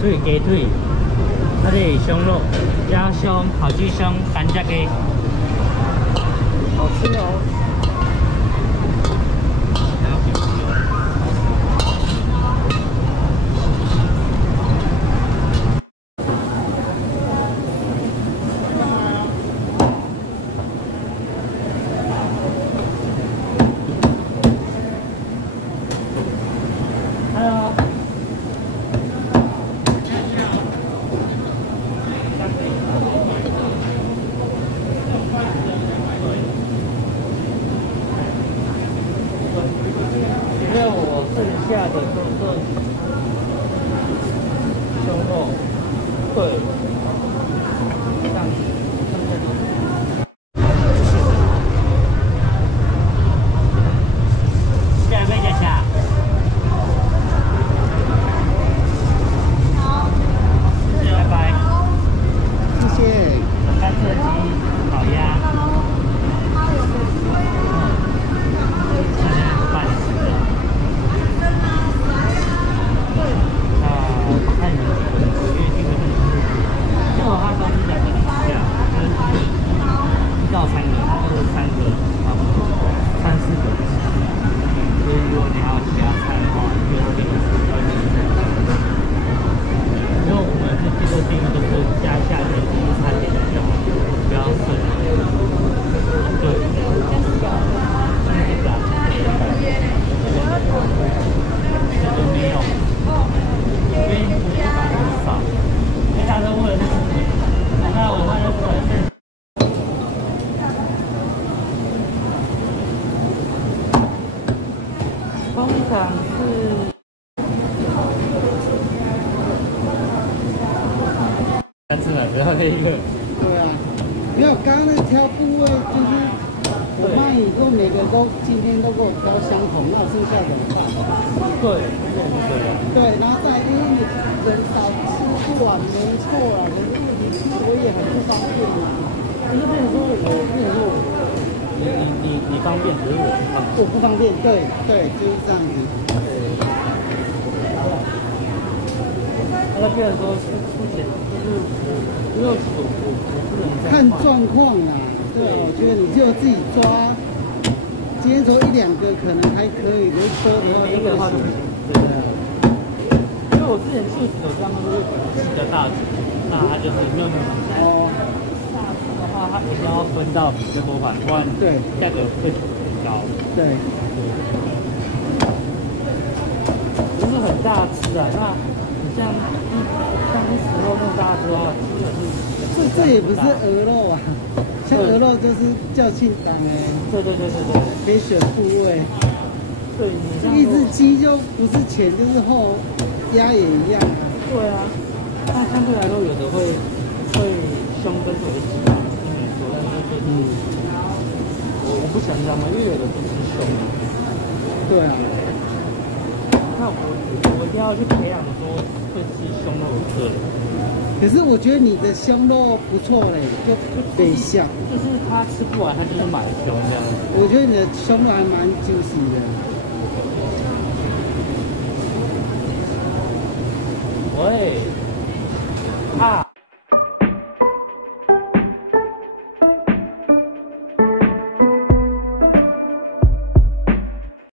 腿、鸡腿，它这胸肉、鸭胸、烤鸡胸、三只鸡，好吃哦。 剩下的都是胸肉，对，这样子。下面再下。好，拜拜。谢谢。甘蔗鸡、烤鸭。半死的。 看你们约定的日子，结果他说是2个底下，就是1到3个，他就是3个，差不多3、4个。所以如果你还要其他菜的话，约定的是2个菜。因为我们是最多订的都是加下去第一餐点的就好，不要剩。对，这个没有。 因为我不敢很少，因为大家为了那个，那我看就是通常是3次买不要那个。对啊，没有刚刚那挑部位就是我卖以后每个都今天都给我挑相同，那剩下怎么办？对。 对，然后再因为你人少吃不完，没错啊。可是问题是我也很不方便啊。可是变成说你方便，可是我不方便。对对，就是这样子。那变成说不行，就是因为我不能看状况啊。对，我觉得你就自己抓。今天说1、2个可能还可以，如果多的话，每一个的话都不行。对对。 因为我之前去有这样，就是比较大只，那它就是没有那么哦。大只的话，它一定要分到比较多盘，不然对价格会很高。对。不是很大只啊，那你像10肉那么大只的话，这也不是鹅肉啊，像鹅肉就是较庆档哎。对，可以选部位。对，一只鸡就不是前就是后。 鸭也一样啊。对啊，那相对来说，有的会胸跟腿的肌肉，没错，但是我不想让嘛，因为有的不吃胸啊。对啊。那我一定要去培养说会吃胸肉的人。可是我觉得你的胸肉不错嘞，就得像。就是他吃不完，他就是买胸这样。我觉得你的胸肉还蛮 juicy 的。 喂。